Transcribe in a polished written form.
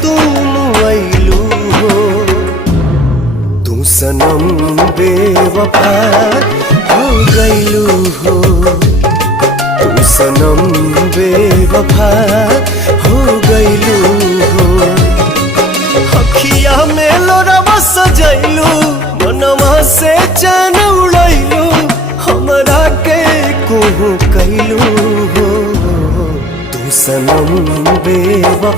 तुम आइलू हो। तू सनम बेवफा हो गइलू हो। तू सनम बेवफा हो गइलू हो। अखिया में लोरवा सजैलू, मनवा से चैन उड़ैलू, हमरा के कुहू कैलू हो। तू सनम बेवफा